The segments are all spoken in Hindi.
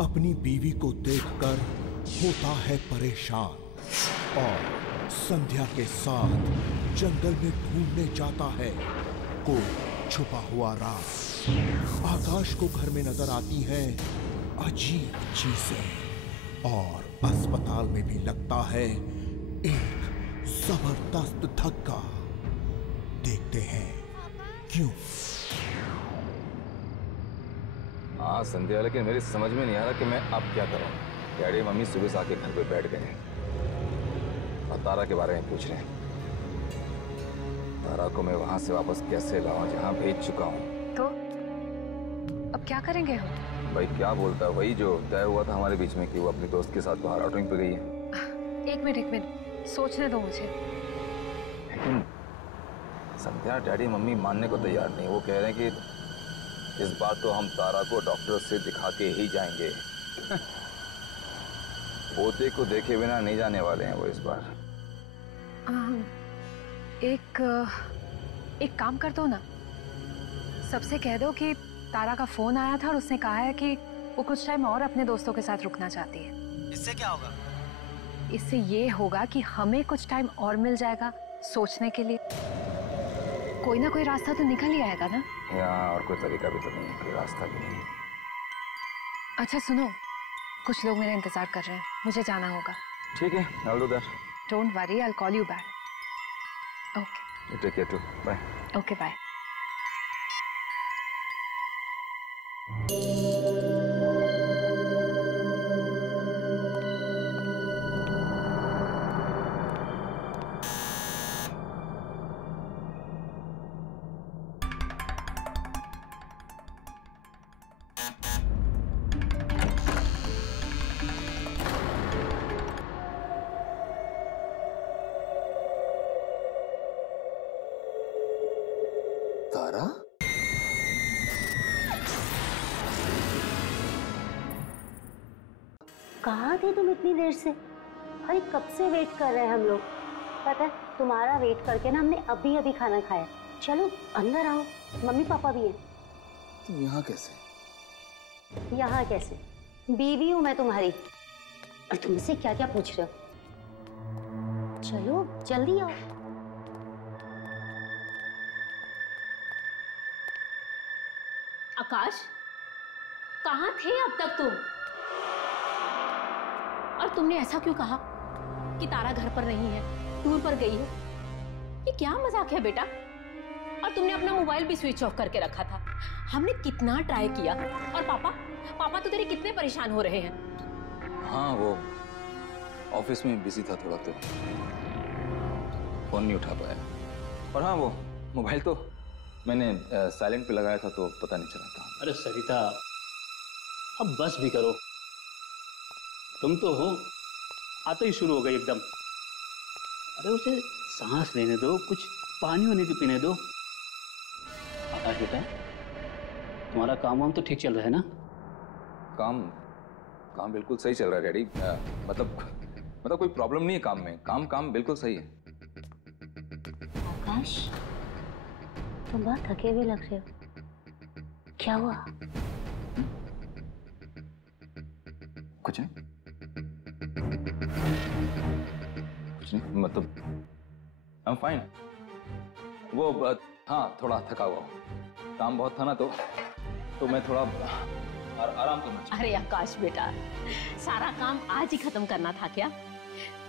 अपनी बीवी को देखकर होता है परेशान और संध्या के साथ जंगल में ढूंढने जाता है कोई छुपा हुआ राज। आकाश को घर में नजर आती है अजीब चीजें और अस्पताल में भी लगता है एक जबरदस्त धक्का। देखते हैं क्यों। हाँ संध्या, लेकिन मेरी समझ में नहीं आ रहा कि मैं अब क्या करूं। डैडी मम्मी सुबह से आके घर पे बैठ गए हैं और तारा के बारे में पूछ रहे हैं। तारा को मैं वहां से वापस कैसे लाऊं जहां भेज चुका हूं। तो अब क्या करेंगे हम? भाई क्या बोलता है, वही जो तय हुआ था हमारे बीच में कि वो अपने दोस्त के साथ बाहर आउटिंग पे गई है। एक मिनट सोचने दो मुझे। लेकिन संध्या, डैडी मम्मी मानने को तैयार नहीं। वो कह रहे हैं कि इस बार तो हम तारा को डॉक्टर से दिखा के ही जाएंगे। पोते को देखे बिना नहीं जाने वाले हैं वो इस बार। एक काम कर दो ना, सबसे कह दो कि तारा का फोन आया था और उसने कहा है कि वो कुछ टाइम और अपने दोस्तों के साथ रुकना चाहती है। इससे क्या होगा? इससे ये होगा कि हमें कुछ टाइम और मिल जाएगा सोचने के लिए। कोई ना कोई रास्ता तो निकल ही आएगा ना। यहाँ और कोई तरीका भी तो नहीं है, कोई रास्ता भी नहीं। अच्छा सुनो, कुछ लोग मेरा इंतजार कर रहे हैं, मुझे जाना होगा। ठीक है, I'll do that. Don't worry, I'll call you back. Okay. You take care too. Bye. Okay, bye. तारा? कहाँ थे तुम इतनी देर से? अरे कब से वेट कर रहे हैं हम लोग। पता है तुम्हारा वेट करके ना हमने अभी अभी खाना खाया। चलो अंदर आओ, मम्मी पापा भी हैं। तुम यहाँ कैसे? यहाँ कैसे? बीवी हूँ मैं तुम्हारी। और तुमसे क्या क्या पूछ रहे हो? चलो जल्दी आओ। आकाश, कहाँ थे अब तक तुम? और तुमने ऐसा क्यों कहा कि तारा घर पर नहीं है, टूर पर गई है? ये क्या मजाक है बेटा? और तुमने अपना मोबाइल भी स्विच ऑफ करके रखा था। हमने कितना ट्राई किया। और पापा तो तेरे कितने परेशान हो रहे हैं। हाँ, वो ऑफिस में बिजी था थोड़ा, तो फोन नहीं उठा पाया। और हाँ, वो मोबाइल तो मैंने साइलेंट पे लगाया था तो पता नहीं चला था। अरे सरिता, अब बस भी करो। तुम तो हो, आते ही शुरू हो गई एकदम। अरे उसे सांस लेने दो, कुछ पानी वानी तो पीने दो। आकाश बेटा, तुम्हारा काम वाम तो ठीक चल रहा है ना? काम बिल्कुल सही चल रहा है डैडी। मतलब कोई प्रॉब्लम नहीं है काम में। काम बिल्कुल सही है। आकाश, तुम बहुत थके हुए लग रहे हो। क्या हुआ? कुछ नहीं, मतलब I'm fine। वो हाँ, थोड़ा थका हुआ हूँ। काम बहुत था ना, तो मैं थोड़ा आराम करना चाहता। अरे आकाश बेटा, सारा काम आज ही खत्म करना था क्या?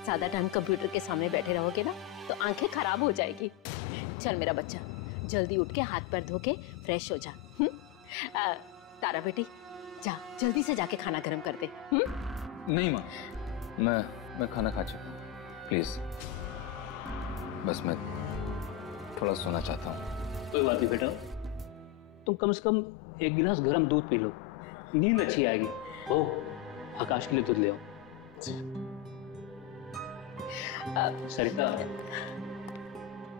ज्यादा टाइम कंप्यूटर के सामने बैठे रहोगे ना तो आंखें खराब हो जाएगी। चल मेरा बच्चा, जल्दी उठ के हाथ पैर धो के फ्रेश हो जा। तारा बेटी, जा जल्दी से जाके खाना गर्म कर दे। नहीं माँ, मैं खाना खा चुका हूँ। प्लीज, बस मैं थोड़ा सोना चाहता हूँ। कोई बात नहीं बेटा, तुम कम से कम एक गिलास गर्म दूध पी लो, नींद अच्छी आएगी। ओ, आकाश के लिए दूध ले आओ। सरिता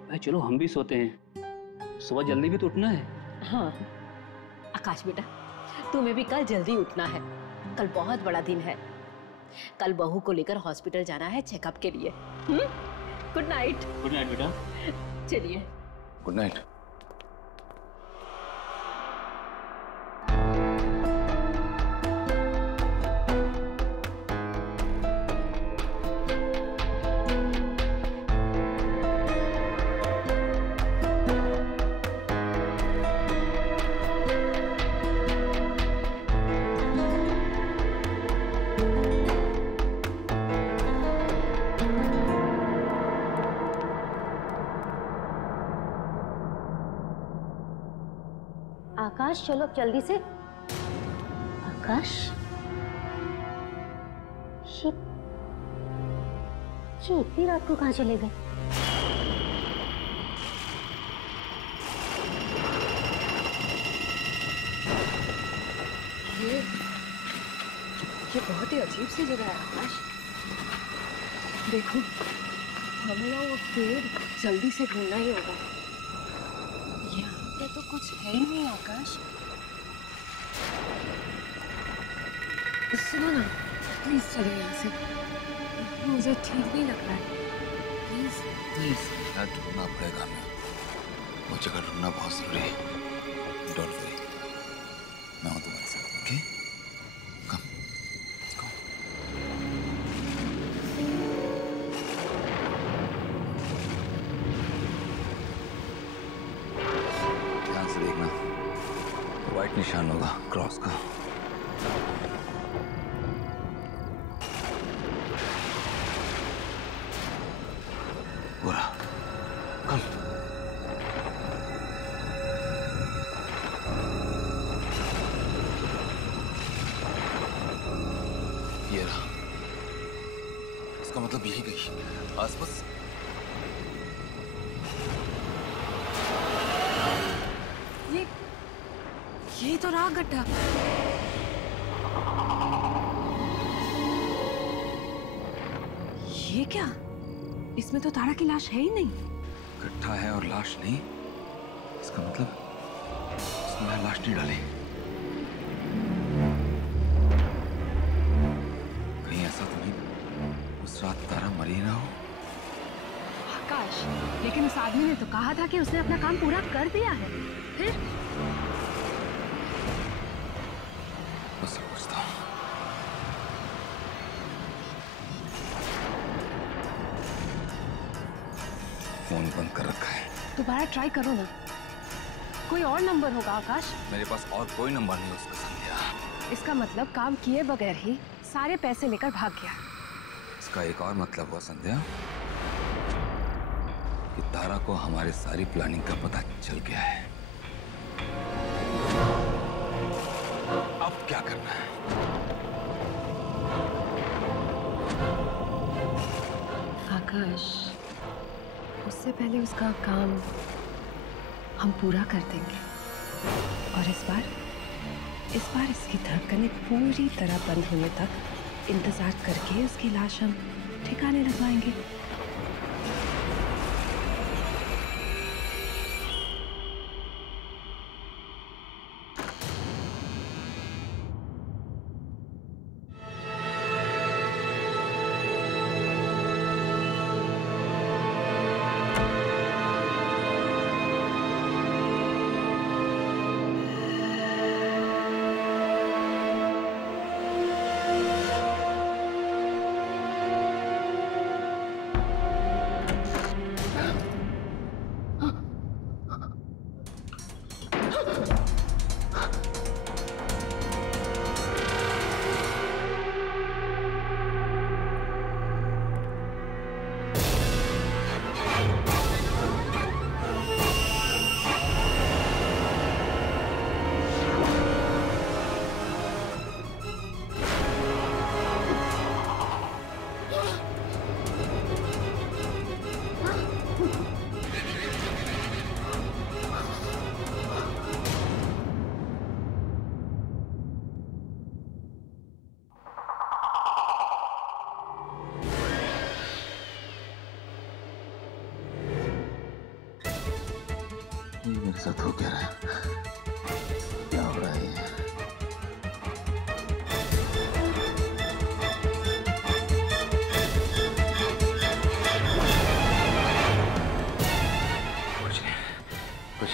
भाई, चलो हम भी सोते हैं, सुबह जल्दी भी तो उठना है। हाँ आकाश बेटा, तुम्हें भी कल जल्दी उठना है। कल बहुत बड़ा दिन है। कल बहू को लेकर हॉस्पिटल जाना है चेकअप के लिए। Good night. गुड नाइट बेटा। चलिए, गुड नाइट। आकाश चलो जल्दी से। आकाश ये इतनी रात को कहाँ चले गए? ये बहुत ही अजीब सी जगह है आकाश। देखो हमें ना वो पेड़ जल्दी से ढूंढना ही होगा। यहाँ पे तो कुछ है ही नहीं आकाश। सुनो ना, प्लीज चलो यहाँ से, मुझे ठीक नहीं लग रहा है। प्लीज प्लीज यार, ढूंढना पड़ेगा हमें। वो जगह ढूंढना बहुत जरूरी है। डोंट वरी, मैं हूँ तुम्हारे साथ। Okay come, let's go. ध्यान से देखना, व्हाइट निशान होगा क्रॉस का। पूरा कम। ये रहा, इसका मतलब यही गई आसपास। ये तो रहा गड्ढा। ये क्या? इसमें तो तारा की लाश है ही नहीं। गड्ढा है और लाश नहीं, इसका मतलब उसने लाश नहीं डाली। कहीं ऐसा तो नहीं उस रात तारा मरी ना हो? आकाश, लेकिन उस आदमी ने तो कहा था कि उसने अपना काम पूरा कर दिया है। फिर उससे पूछता हूँ। फोन बंद कर रखा है। दोबारा ट्राई करो ना, कोई और नंबर होगा आकाश। मेरे पास और कोई नंबर नहीं उसका संध्या। इसका मतलब काम किए बगैर ही सारे पैसे लेकर भाग गया। इसका एक और मतलब हुआ संध्या कि तारा को हमारी सारी प्लानिंग का पता चल गया है। अब क्या करना है? आकाश, उससे पहले उसका काम हम पूरा कर देंगे। और इस बार इसकी धड़कनें पूरी तरह बंद होने तक इंतजार करके उसकी लाश हम ठिकाने लगवाएंगे। ये मेरे साथ हो क्या रहा है? क्या हो रहा है? कुछ नहीं, कुछ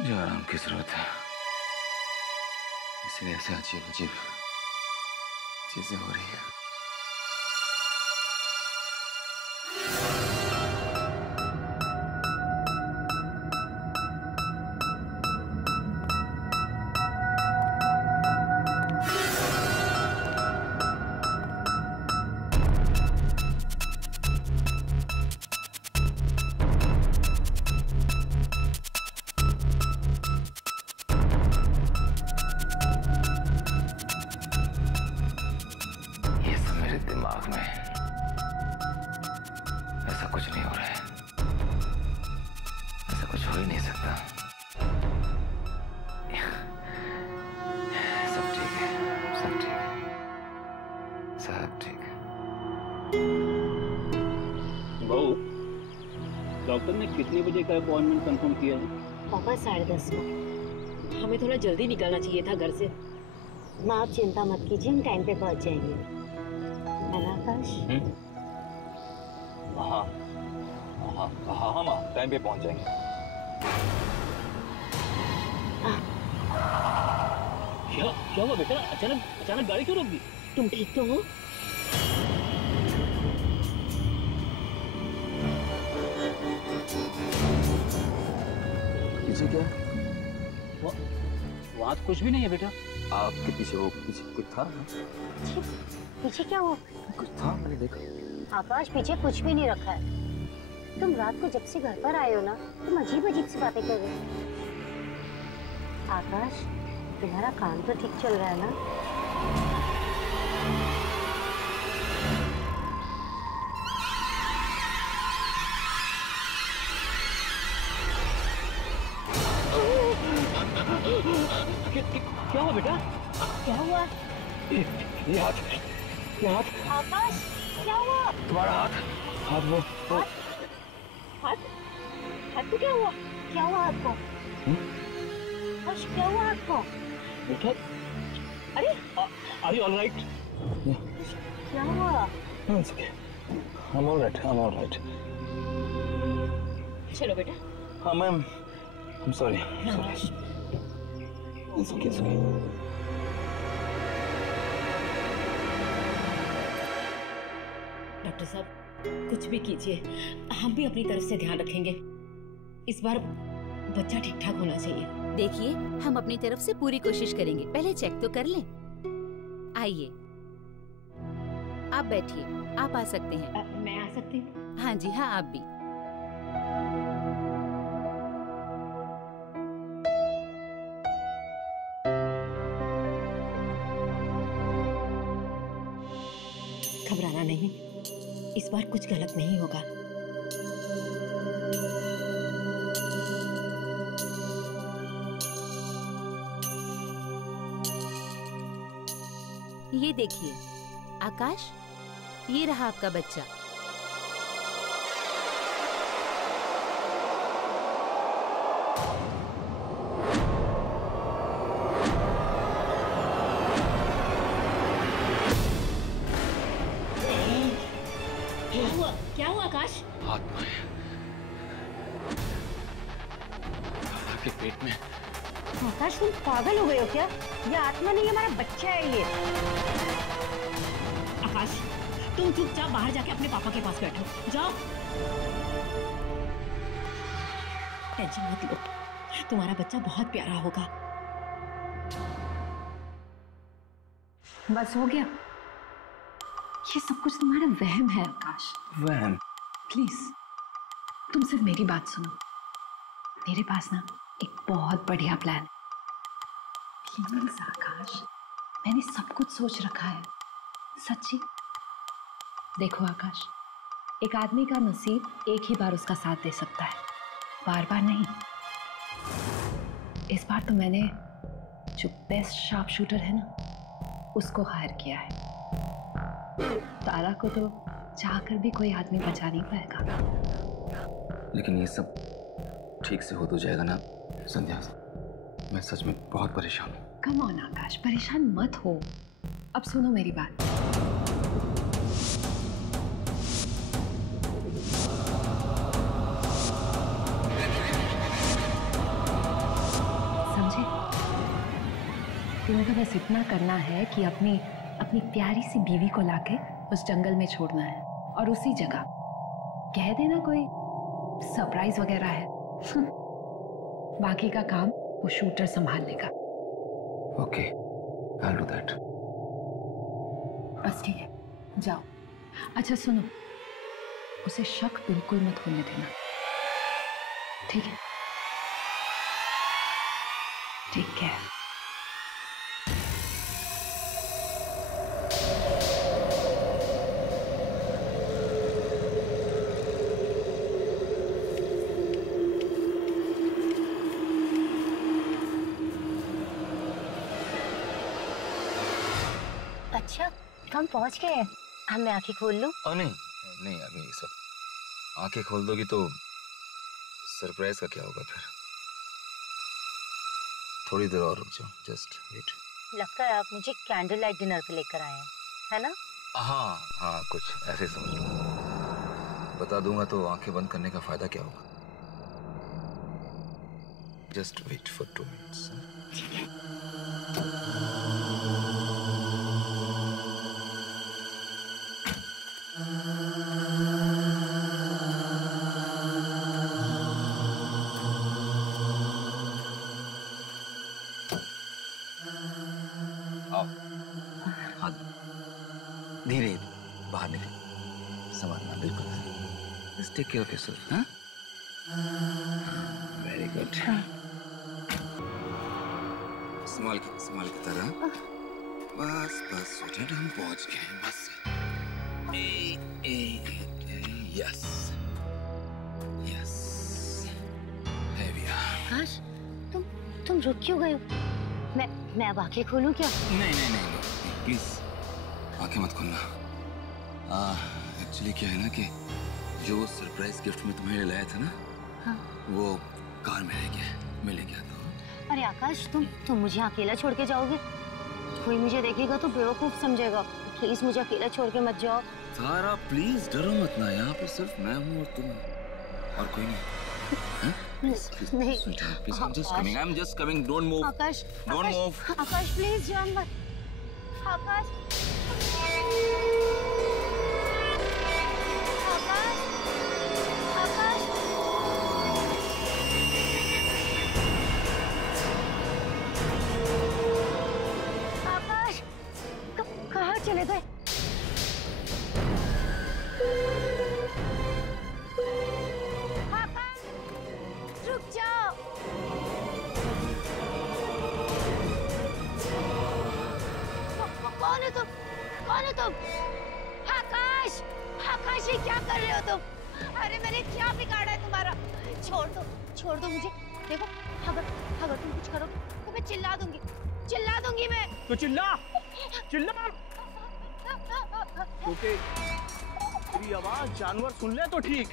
मुझे आराम की जरूरत है, इसलिए ऐसे अजीब अजीब चीजें हो रही है। दिमाग में ऐसा कुछ नहीं हो रहा है, ऐसा कुछ हो ही नहीं सकता। सब ठीक है, सब ठीक है, सब ठीक है। बहू, डॉक्टर ने कितने बजे का अपॉइंटमेंट कंफर्म किया है? पापा 10:30 को। हमें थोड़ा जल्दी निकलना चाहिए था घर से। माँ आप चिंता मत कीजिए, हम टाइम पे पहुंच जाएंगे। आकाश? हाँ हाँ हाँ हाँ माँ, टाइम पे पहुंच जाएंगे। क्या हुआ बेटा? अचानक गाड़ी क्यों रोक दी? तुम ठीक तो हो? पीछे क्या? वहाँ तो कुछ भी नहीं है बेटा। आपके पीछे वो पीछे कुछ था? पीछे क्या हुआ? कुछ था, मैंने देखा। आकाश पीछे कुछ भी नहीं रखा है। तुम रात को जब से घर पर आए हो ना, तुम अजीब अजीब सी बातें कर रहे हो। आकाश, तुम्हारा काम तो ठीक चल रहा है ना? क्या हुआ बेटा? क्या हुआ? ये हाथ, ये हाथ। आकाश, क्या हुआ? तुम्हारा हाथ, हाथ वो। हाथ को क्या हुआ? क्या हुआ हाथ को? आकाश, क्या हुआ हाथ को? बेटा, अरे, आर यू ऑल राइट? क्या हुआ? It's okay. I'm all right. I'm all right. चलो बेटा। हाँ ma'am, I'm sorry. Sorry. It's okay. It's okay. Doctor साहब, कुछ भी कीजिए, हम भी अपनी तरफ से ध्यान रखेंगे। इस बार बच्चा ठीक ठाक होना चाहिए। देखिए, हम अपनी तरफ से पूरी कोशिश करेंगे। पहले चेक तो कर लें। आइए, आप बैठिए। आप आ सकते हैं। मैं आ सकती हूँ? हाँ जी हाँ, आप भी। घबराना नहीं, इस बार कुछ गलत नहीं होगा। ये देखिए आकाश, ये रहा आपका बच्चा। क्या हुआ आकाश? हाथ में, के पेट में। आकाश, तुम पागल हो गए हो क्या? ये आत्मा नहीं, हमारा बच्चा है ये। आकाश, तुम चुपचाप बाहर जाके अपने पापा के पास बैठो। जाओ। टेंशन मत लो, तुम्हारा बच्चा बहुत प्यारा होगा। बस हो गया। ये सब कुछ तुम्हारा वहम है आकाश। वहम? प्लीज तुम सिर्फ मेरी बात सुनो। मेरे पास ना एक बहुत बढ़िया प्लान है। प्लीज आकाश, मैंने सब कुछ सोच रखा है, सच्ची। देखो आकाश, एक आदमी का नसीब एक ही बार उसका साथ दे सकता है, बार बार नहीं। इस बार तो मैंने जो बेस्ट शार्प शूटर है ना, उसको हायर किया है। तारा को तो चाहकर भी कोई आदमी बचा नहीं पाएगा। लेकिन ये सब ठीक से हो तो जाएगा ना संध्या? मैं सच में बहुत परेशान हूँ। कम ऑन आकाश, परेशान मत हो। अब सुनो मेरी बात। तुम्हें तो बस इतना करना है कि अपनी अपनी प्यारी सी बीवी को लाके उस जंगल में छोड़ना है और उसी जगह कह देना कोई सरप्राइज वगैरह है। बाकी का काम वो शूटर संभाल लेगा। Okay, I'll do that. बस ठीक है, जाओ। अच्छा सुनो, उसे शक बिल्कुल मत होने देना, ठीक है? ठीक है। अच्छा, हम पहुंच गए हैं। हम मैं आंखें खोल लूं? नहीं नहीं, अभी सब आंखें खोल दोगी तो सरप्राइज का क्या होगा फिर? थोड़ी देर और रुक जाओ, जस्ट वेट। लगता है आप मुझे कैंडल लाइट डिनर पे लेकर आए हैं, है ना? हाँ हाँ, कुछ ऐसे समझ लो। बता दूंगा तो आंखें बंद करने का फायदा क्या होगा? Just wait for 2 minutes. ठीक है। धीरे बाहर निकल, संभालना बिल्कुल। Just take care of yourself, हाँ? Very good. संभाल के तरह। बस स्वीटहार्ट, हम पहुंच गए हैं, बस। Yes. There we are. आकाश, तुम रुक क्यों गए हो? मैं अब आंखें खोलूं क्या? नहीं, प्लीज आंखें मत खोलना। एक्चुअली क्या है ना कि जो सरप्राइज गिफ्ट में तुम्हें लाया था ना, हाँ। वो कार में रह गया, मैं लेके आता हूँ। अरे आकाश, तुम मुझे अकेला छोड़ के जाओगे? कोई मुझे देखेगा तो बेवकूफ समझेगा। प्लीज मुझे अकेला छोड़ के मत जाओ। सारा प्लीज डरो मत ना, यहाँ पे सिर्फ मैं हूँ और तुम, और कोई नहीं। नहीं, please, I'm just coming, don't move. Akash, Don't move. Akash please जान मत। आकाश, आकाश, कहाँ चले गए? रुक जाओ। कौन है तुम? आकाश, ये क्या कर रहे हो तुम? अरे मैंने क्या बिगाड़ा है तुम्हारा? छोड़ दो मुझे। देखो, अगर तुम कुछ करो तो मैं चिल्ला दूंगी मैं। तो चिल्ला क्योंकि तेरी आवाज जानवर सुन ले तो ठीक।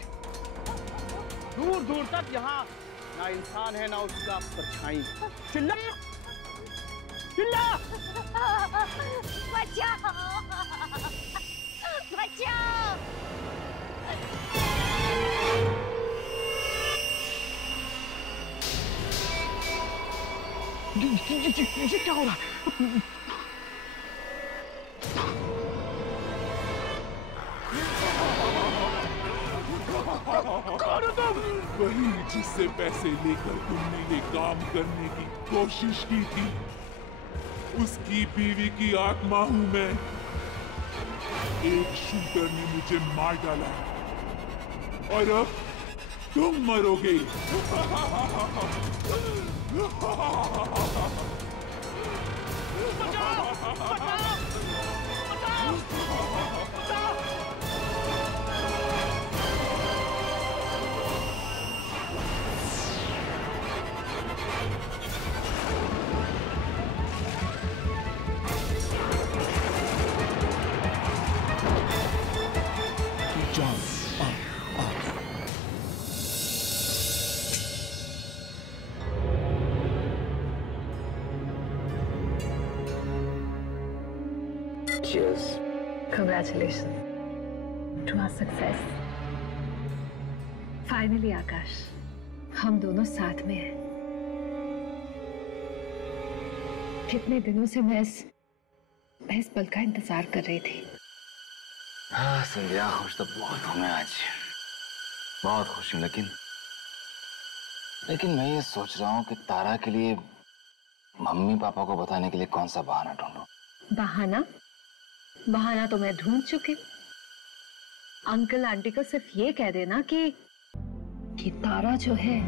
दूर तक यहाँ ना इंसान है ना उसका परछाई। चिल्ला बचाओ। ये क्या हो रहा है? वही जिससे पैसे लेकर तुमने ये काम करने की कोशिश की थी, उसकी बीवी की आत्मा हूं मैं। एक शूटर ने मुझे मार डाला और अब तुम मरोगे। Cheers. Congratulations to our success. Finally, आकाश, हम दोनों साथ में हैं। कितने दिनों से मैं इस पल का इंतजार कर रही थी। हाँ संध्या, खुश तो बहुत हूँ मैं आज, बहुत खुश हूँ। लेकिन मैं ये सोच रहा हूँ कि तारा के लिए मम्मी पापा को बताने के लिए कौन सा बहाना ढूंढूं। बहाना तो मैं ढूंढ चुकी। अंकल आंटी को सिर्फ ये कह देना कि तारा जो है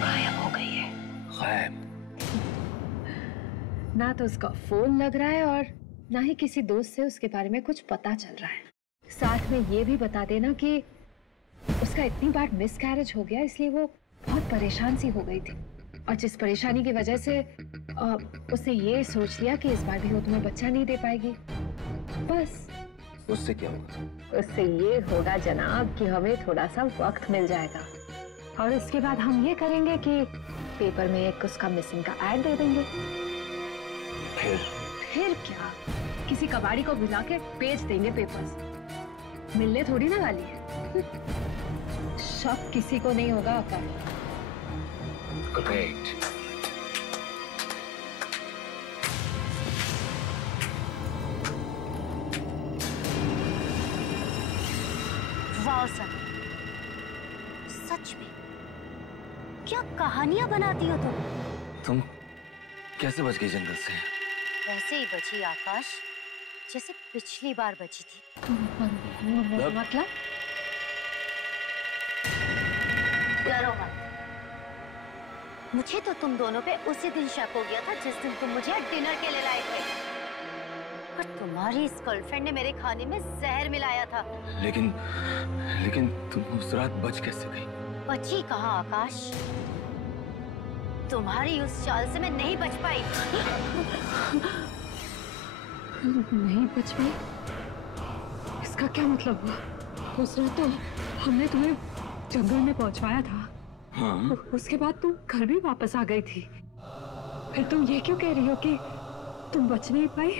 गायब हो गई है। गायब? ना तो उसका फोन लग रहा है और ना ही किसी दोस्त से उसके बारे में कुछ पता चल रहा है। साथ में ये भी बता देना कि उसका इतनी बार मिसकैरेज हो गया, इसलिए वो बहुत परेशान सी हो गई थी और जिस परेशानी की वजह से उसने ये सोच लिया कि इस बार भी वो तुम्हें बच्चा नहीं दे पाएगी। बस उससे क्या होगा? उससे ये होगा जनाब कि हमें थोड़ा सा वक्त मिल जाएगा और उसके बाद हम ये करेंगे कि पेपर में एक उसका मिसिंग का ऐड दे देंगे। फिर क्या, किसी कबाड़ी को बुला के बेच देंगे पेपर्स। मिलने थोड़ी ना वाली है। शक किसी को नहीं होगा आकाश। ग्रेट। वाह सर, सच में क्या कहानियां बनाती हो तुम कैसे बच गई जंगल से? वैसे ही बची आकाश जैसे पिछली बार बची थी। मतलब? डरो मत। मुझे तो तुम दोनों पे उसी दिन शक हो गया था जिस दिन तुम मुझे डिनर के लिए लाए थे, और तुम्हारी इस गर्लफ्रेंड ने मेरे खाने में जहर मिलाया था। लेकिन तुम उस रात बच कैसे गई? बची कहाँ आकाश, तुम्हारी उस चाल से मैं नहीं बच पाई। नहीं बच पाई? इसका क्या मतलब हुआ? उस रात तो हमने तुम्हें जंगल में पहुंचवाया था। हाँ? उसके बाद तुम घर भी वापस आ गई थी। फिर तुम ये क्यों कह रही हो कि तुम बच नहीं पाई?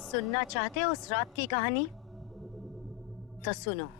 सुनना चाहते हो उस रात की कहानी? तो सुनो।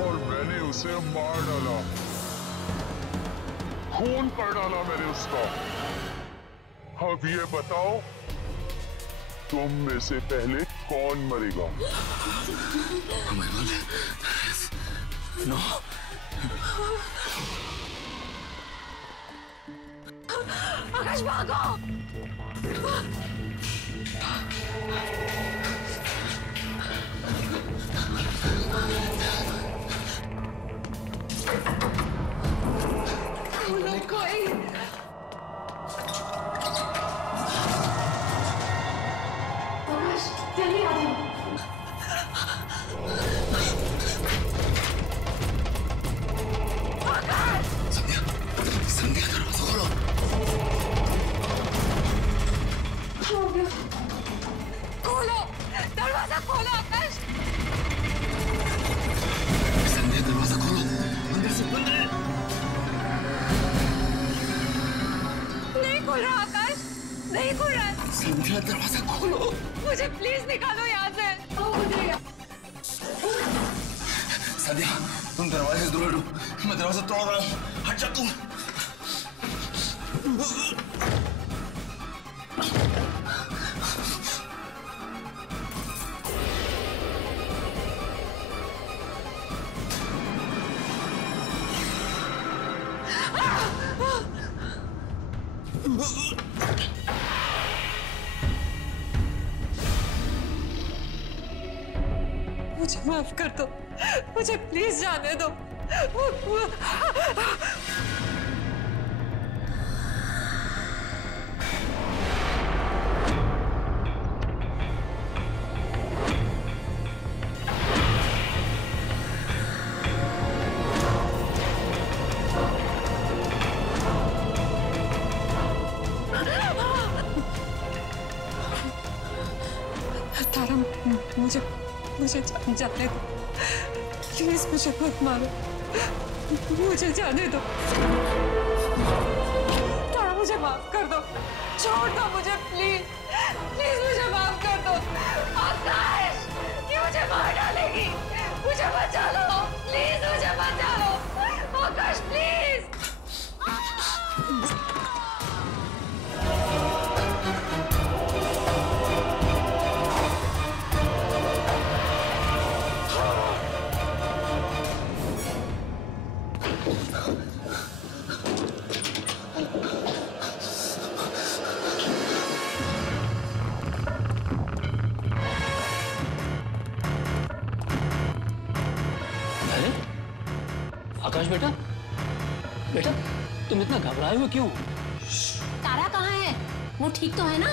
और मैंने उसे मार डाला, खून कर डाला मैंने उसका। अब ये बताओ, तुम में से पहले कौन मरेगा? नो। आकाश भागो! कोई आकाश, जल्दी आ जाओ। संध्या, दरवाजा खोलो। खोलो, दरवाजा खोलो आकाश। संध्या, दरवाजा खोलो, अंदर से बंद है। नहीं खुल रहा आकाश, नहीं खुल रहा। संध्या, दरवाजा खोलो। मुझे प्लीज निकालो यहाँ से। संध्या, तुम दरवाजे से दूर हटो, मैं दरवाजा तोड़ रहा हूँ। हट जा तुम। मुझे माफ कर दो, मुझे प्लीज जाने दो। तारा, मुझे जाने दो प्लीज, मुझे मत मारो, मुझे जाने दो। तारा मुझे माफ कर दो, छोड़ दो मुझे प्लीज, प्लीज मुझे माफ कर दो। आकाश, ये मुझे मार डालेगी, मुझे बचा लो प्लीज, मुझे बचा लो आकाश प्लीज। आकाश बेटा, बेटा तुम इतना घबराए हुए क्यों? तारा कहाँ है? वो ठीक तो है ना?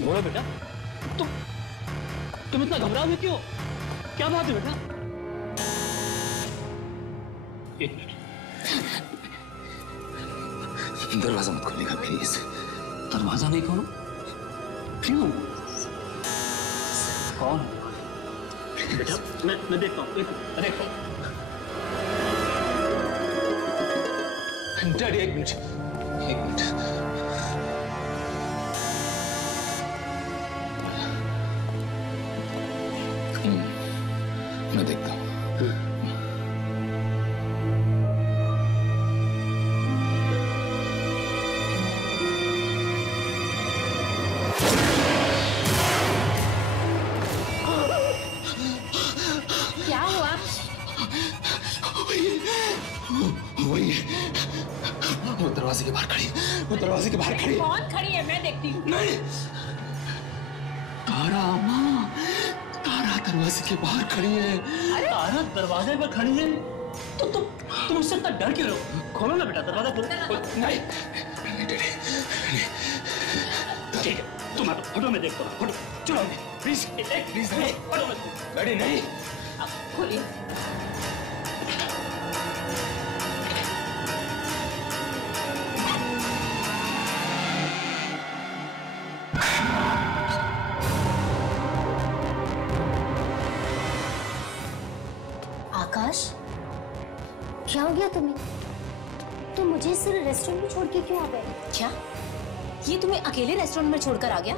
बोलो बेटा, तुम इतना घबराए हुए क्यों? क्या बात है बेटा? एक मिनट, दरवाजा मत खोलिएगा प्लीज। दरवाजा नहीं खोलो? क्यों? कौन? बेटा मैं देखता हूँ, देखता हूँ। डैडी एक मिनट। मैं देखता हूँ। क्या हुआ? वही वो दरवाजे के बाहर खड़ी, वो दरवाजे के बाहर खड़ी। कौन खड़ी है? मैं देखती हूँ। नहीं, तारा माँ, तारा दरवाजे के बाहर खड़ी है। तारा दरवाजे पर खड़ी है? तो तुम उससे इतना डर क्यों रहो? खोलो ना बेटा दरवाजा, खोलो। नहीं डैडी, ठीक है, तुम हटो, मैं देखता हूँ। हटो, चलो प्लीज, प्लीज नहीं, हटो डैडी नहीं। खोलिए। आकाश, क्या हो गया तुम्हें? तुम मुझे सिर्फ रेस्टोरेंट में छोड़ के क्यों आ गए? क्या ये तुम्हें अकेले रेस्टोरेंट में छोड़कर आ गया?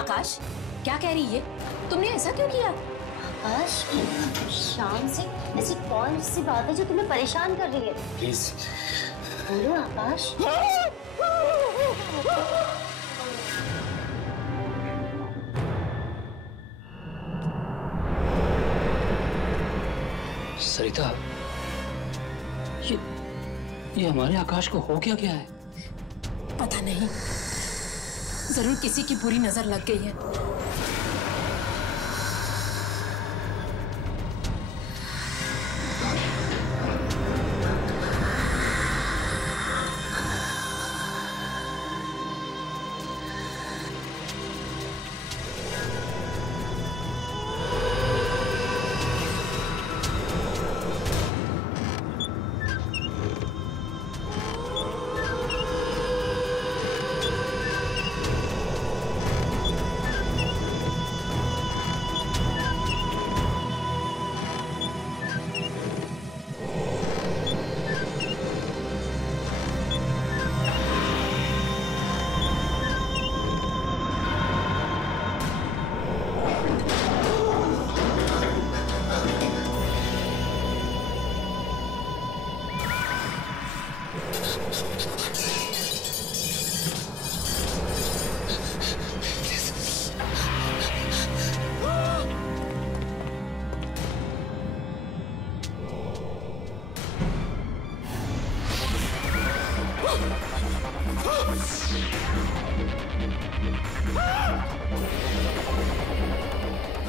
आकाश, क्या कह रही है? तुमने ऐसा क्यों किया? आकाश, शाम से ऐसी कौन सी बात है जो तुम्हें परेशान कर रही है? प्लीज बोलो आकाश। सरिता, ये हमारे आकाश को हो क्या है? पता नहीं, जरूर किसी की बुरी नजर लग गई है।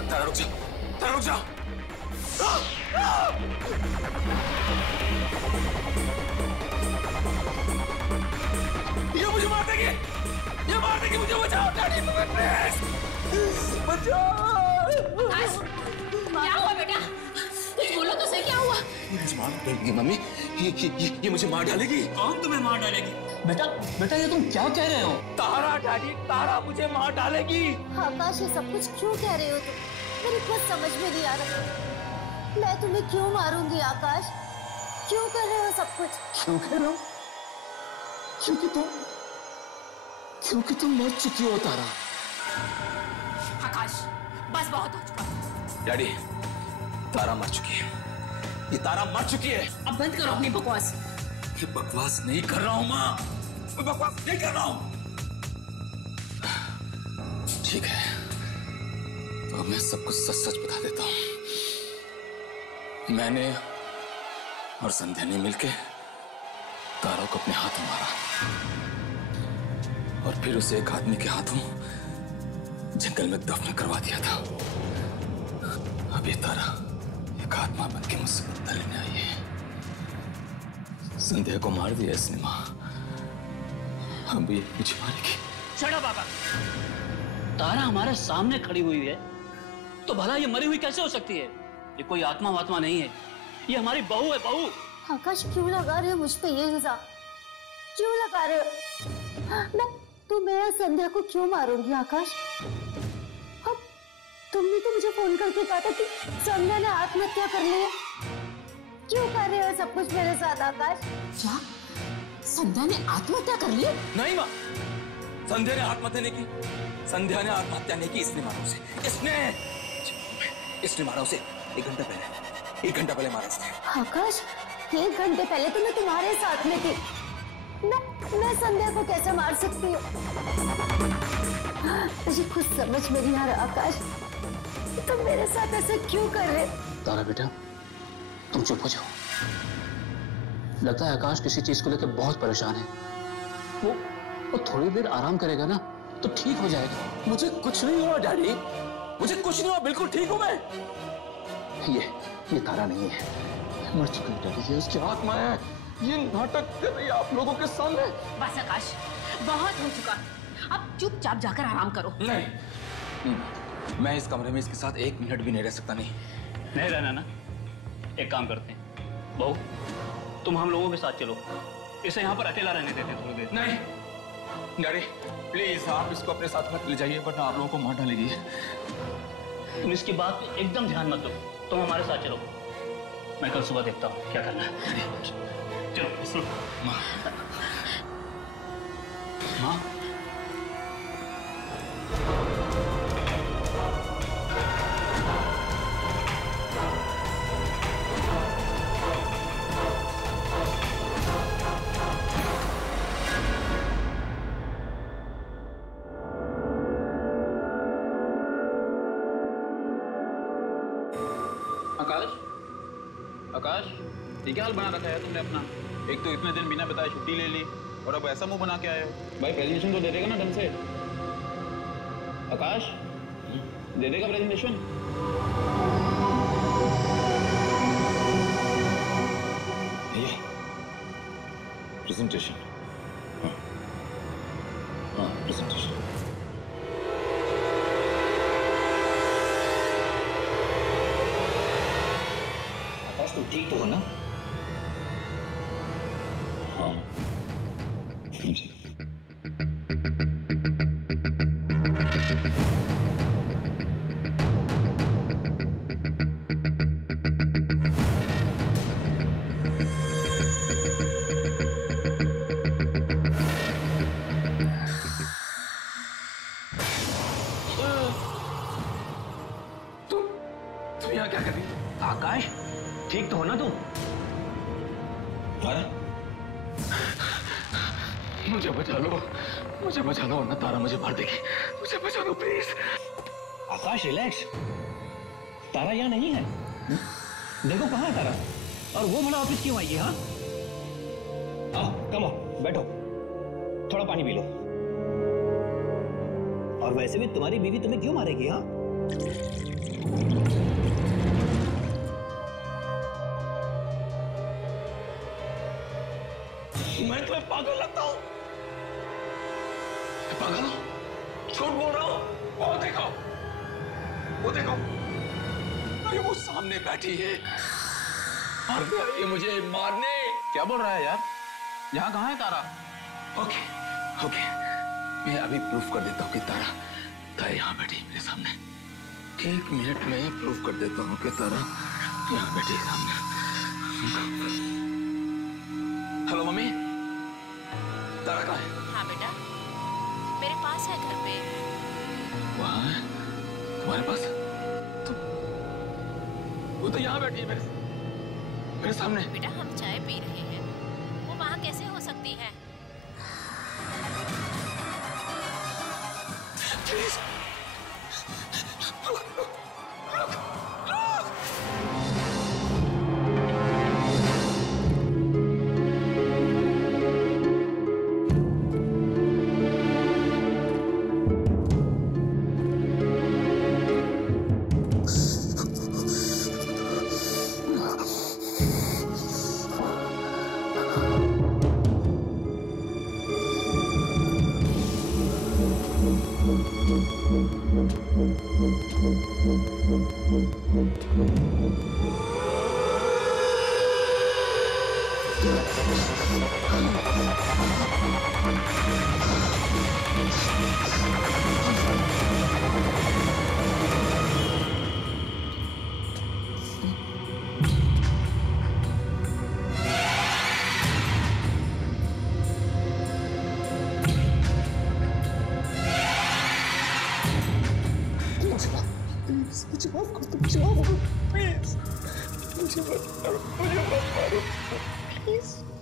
तारा रुक जा, तारा रुक जा। ये मुझे मार देगी, ये मार देगी मुझे। बचाओ डैडी, प्लीज बचाओ। क्या हुआ बेटा? कुछ बोलो तो सही, क्या हुआ? मुझे मार देगी मम्मी, ये मुझे मार डालेगी। कौन तुम्हें मार डालेगी? बेटा बेटा ये तुम क्या कह रहे हो? तारा डैडी, तारा मुझे मार डालेगी। आकाश, ये सब कुछ क्यों कह रहे हो तुम? मेरी कुछ समझ में नहीं आ रहा। मैं तुम्हें क्यों मारूंगी आकाश? क्यों कर रहे हो सब कुछ? क्यों कह रहा हूँ? क्योंकि तुम मर चुकी हो तारा। आकाश, बस बहुत हो चुका। डैडी, तारा मर चुकी है। ये तारा मर चुकी है। अब बंद करो अपनी बकवास। मैं बकवास नहीं कर रहा हूँ माँ, मैं बकवास नहीं कर रहा हूँ। ठीक है, तो अब मैं सब कुछ सच सच बता देता हूँ। मैंने और संध्या ने मिलके तारा को अपने हाथों मारा और फिर उसे एक आदमी के हाथों जंगल में दफन करवा दिया था। अब ये तारा एक आत्मा बन के मुझसे बदला लेने आई है। संध्या को मार दिया इसने माँ, अब ये मुझे मारेगी। शट अप बाबा। तारा हमारे सामने खड़ी हुई है तो भला ये मरी हुई कैसे हो सकती है? ये कोई आत्मा वात्मा नहीं है, ये हमारी बहू है, बहू। आकाश, क्यों लगा रहे हो मुझ पे ये इल्जाम? क्यों लगा रहे हो? मैं और संध्या को क्यों मारूंगी आकाश? अब तुमने तो मुझे फोन करके कहा था कि संध्या ने आत्महत्या कर ली है। क्यों कर रहे हो सब कुछ मेरे साथ आकाश? क्या संध्या ने आत्महत्या कर ली? नहीं माँ, संध्या ने आत्महत्या नहीं की। संध्या ने आत्महत्या नहीं की, इसने मारा उसे। इसने मारा उसे 1 घंटा पहले। 1 घंटा पहले मारा इसने। आकाश, 1 घंटे पहले तो मैं तुम्हारे साथ में थी। मैं संध्या को कैसे मार सकती हूँ? मुझे कुछ समझ में नहीं आ रहा आकाश, तुम मेरे साथ ऐसे क्यों कर रहे? तारा बेटा, तुम चुप हो जाओ। लगता है आकाश किसी चीज को लेकर बहुत परेशान है। वो थोड़ी देर आराम करेगा ना तो ठीक हो जाएगा। मुझे कुछ नहीं हुआ डैडी, मुझे कुछ नहीं हुआ, बिल्कुल ठीक हूँ मैं। ये तारा नहीं है, मर चुकी है डैडी, ये उसकी आत्मा है। ये नाटक कर रही है आप लोगों के सामने। बस आकाश, बहुत हो चुका। अब चुपचाप जाकर आराम करो। नहीं, मैं इस कमरे में इसके साथ 1 मिनट भी नहीं रह सकता। नहीं रहना ना। एक काम करते हैं, बहू तुम हम लोगों के साथ चलो, इसे यहाँ पर अकेला रहने देते थोड़ी देर। नहीं डैडी, प्लीज आप इसको अपने साथ मत ले जाइए, वरना आप लोगों को मार डालेगी। तुम इसकी बात पे एकदम ध्यान मत दो, तुम हमारे साथ चलो। मैं कल सुबह देखता हूँ क्या करना है। चलो। माँ, माँ, आकाश, ये क्या हाल बना रखा है तुमने अपना? एक तो इतने दिन बिना बताए छुट्टी ले ली और अब ऐसा मुंह बना के आए हो। भाई प्रेजेंटेशन तो दे देगा ना ढंग से? आकाश, दे देगा प्रेजेंटेशन? ये प्रेजेंटेशन, हाँ प्रेजेंटेशन। तुम ठीक तो हो ना? हाँ तुम यहाँ क्या कर रही? आकाश, ठीक तो हो ना तुम? तारा, मुझे बचा लो वरना तारा मुझे मार देगी। मुझे बचा लो प्लीज। आकाश रिलैक्स, तारा यहाँ नहीं है। देखो कहाँ है तारा, और वो बड़ा ऑफिस क्यों आई है? हाँ, आओ कम आओ, बैठो, थोड़ा पानी पी लो। और वैसे भी तुम्हारी बीवी तुम्हें क्यों मारेगी? हाँ, मैं तुम्हें पागल लगता हूं? पागल हो? झूठ बोल रहा हूं? वो देखो, अरे वो सामने बैठी है और ये मुझे मारने। क्या बोल रहा है यार? यहाँ कहाँ है तारा? ओके, मैं अभी प्रूफ कर देता हूँ कि तारा यहाँ बैठी मेरे सामने। 1 मिनट में प्रूफ कर देता हूँ कि तारा यहाँ बैठी है सामने। हेलो मम्मी, तारा कहाँ है? हाँ बेटा, मेरे पास है घर पे। वहाँ है? तुम्हारे पास? वो तो यहाँ बैठी है मेरे सामने। बेटा हम चाय पी रहे हैं, वो वहाँ कैसे हो सकती है? प्लीज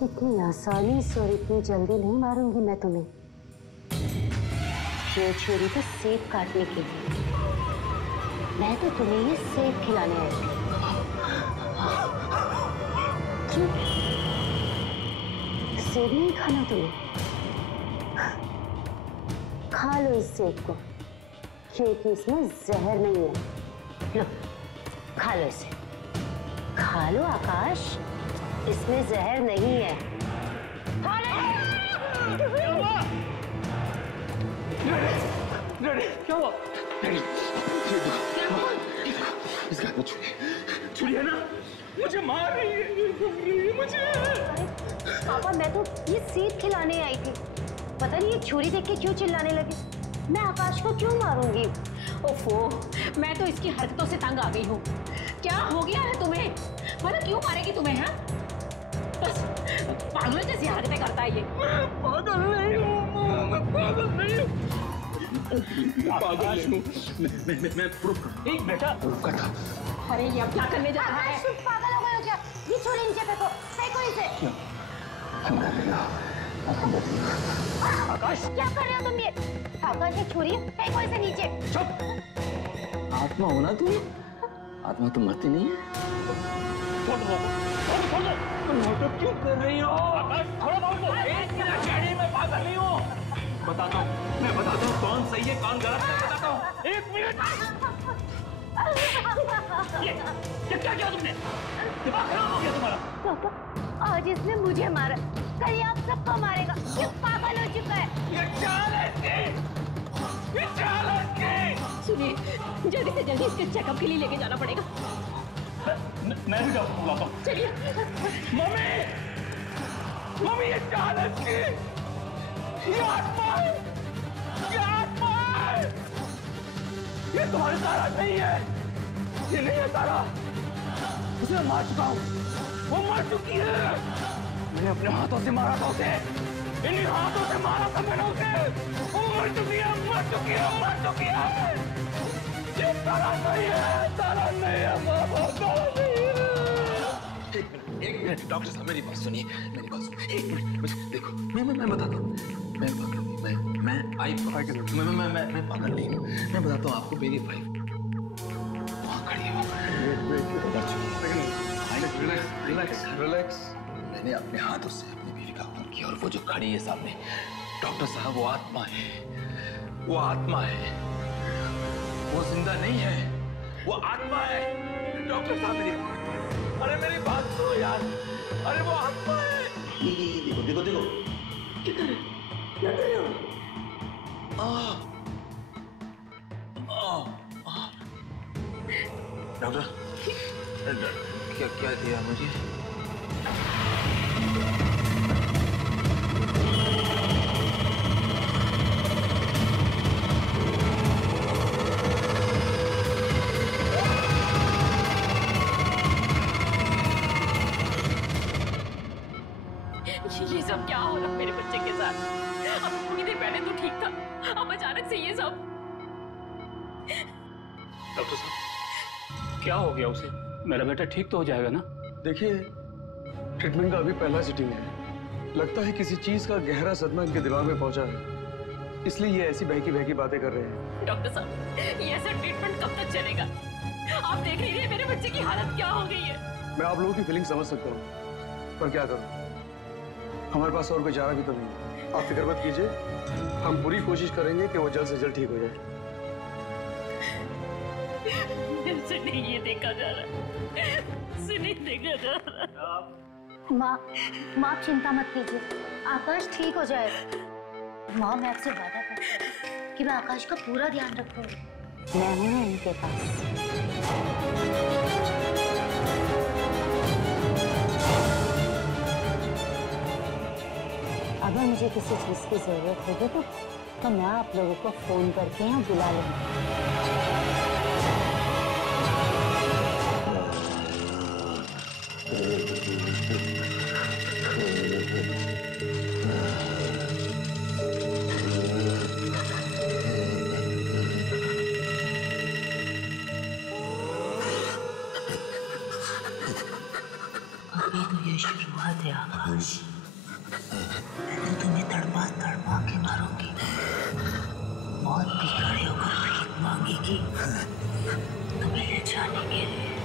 इतनी आसानी से और इतनी जल्दी नहीं मारूंगी मैं तुम्हें। ये छुरी तो सेब काटने के लिए, मैं तो तुम्हें ये सेब खिलाने आई थी। क्यों? सेब नहीं खाना तुम्हें? खा लो इस सेब को, क्योंकि इसमें जहर नहीं है। लो, खा लो इसे। खा लो आकाश, इसमें जहर नहीं है। क्या हुआ? इसका हाथ में छुरी है ना? मुझे मार रही है मुझे। पापा मैं तो ये सेब खिलाने आई थी, पता नहीं ये छुरी देख के क्यों चिल्लाने लगी। मैं आकाश को क्यों मारूंगी? ओफो, मैं तो इसकी हरकतों से तंग आ गई हूँ। क्या हो गया है तुम्हें? मतलब क्यों मारेगी तुम्हें? है बस पागल जैसी हरकतें करता है ये। पागल नहीं हूँ, मैं पागल नहीं हूँ। मैं प्रूफ कर। एक बेटा प्रूफ करता। अरे ये अब क्या करने जा रहा है? पागल हो गए हो क्या? ये छुरी नीचे फेंको इसे। आकाश क्या कर रहे हो तुम ये? आकाश ये छुरी फेंको इसे नीचे। चुप। आत्मा हो ना तुम? आत्मा तो मरती नहीं है। छोड़ दो। तुम क्यों कर रही हो? आकाश थोड़ा बहुत एक मिनट डैडी, मैं पागल नहीं हूँ। बताता हूँ कौन सही है कौन गलत है, बताता हूँ। 1 मिनट। ये क्या किया तुमने? दिमाग खराब हो गया तुम्हारा? पापा आज इसने मुझे मारा, कल ये आप सबको मारेगा। ये पागल हो चुका है। ये चाल है इसकी। सुनिए, जल्दी से जल्दी इसके चेकअप के लिए लेके जाना पड़ेगा। मैं भी जाऊँ। चलिए। मम्मी ये चाल है इसकी। ये आत्मा है। ये तुम्हारी तारा नहीं है। ये नहीं है तारा। उसे मार चुका हूँ। वो मर चुकी है। मैंने अपने हाथों से मारा था उसे। इन्हीं हाथों से मारा था मैंने उसे। वो मर चुकी है। ये तारा नहीं है तारा नहीं है। एक मिनट डॉक्टर साहब, मेरी बात सुनिए। एक मिनट बस देखो, मैं बताता हूँ। मैं पागल नहीं हूँ। मैं बताता हूँ आपको। मेरी वाइफ वहाँ खड़ी है। रिलैक्स। मैंने अपने हाथों से अपनी बीवी डॉक्टर की, और वो जो खड़ी है सामने, डॉक्टर साहब वो आत्मा है, वो आत्मा है, वो जिंदा नहीं है, वो आत्मा है। डॉक्टर साहब मेरी, अरे मेरी बात सुनो यार, अरे वो आत्मा है। देखो देखो देखो, क्या कर रहे हो? डॉक्टर क्या क्या दिया मुझे? ये सब क्या हो रहा मेरे बच्चे के साथ? अब थोड़ी देर पहले तो ठीक था, अब अचानक से ये सब। डॉक्टर साहब क्या हो गया उसे? मेरा बेटा ठीक तो हो जाएगा ना? देखिए, ट्रीटमेंट का अभी पहला सिटिंग है। लगता है किसी चीज का गहरा सदमा इनके दिमाग में पहुंचा है, इसलिए ये ऐसी बहकी बहकी बातें कर रहे हैं। डॉक्टर साहब, ये ऐसा ट्रीटमेंट कब तक चलेगा? आप देख रही हैं मेरे बच्चे की हालत क्या हो गई है। मैं आप लोगों की फीलिंग समझ सकता हूँ, पर क्या करूँ, हमारे पास और कोई चारा भी तो नहीं। आप फिक्र मत कीजिए, हम पूरी कोशिश करेंगे कि वो जल्द से जल्द ठीक हो जाए। से नहीं ये देखा जा रहा, से नहीं देखा जा रहा। माँ आप चिंता मत कीजिए, आकाश ठीक हो जाएगा। माँ मैं आपसे वादा करती हूँ कि मैं आकाश का पूरा ध्यान रखूंगी। मैं हूँ ना इनके पास। अगर मुझे किसी चीज की जरूरत होगी तो मैं आप लोगों को फोन करके यहाँ बुला लूंगी। अभी तो ये शुरुआत है आकाश, मैं तुम्हें तड़पा तड़पा के मारूंगी। मौत भी खड़े होकर भीख मांगेगी तुम्हें ले जाने के लिए।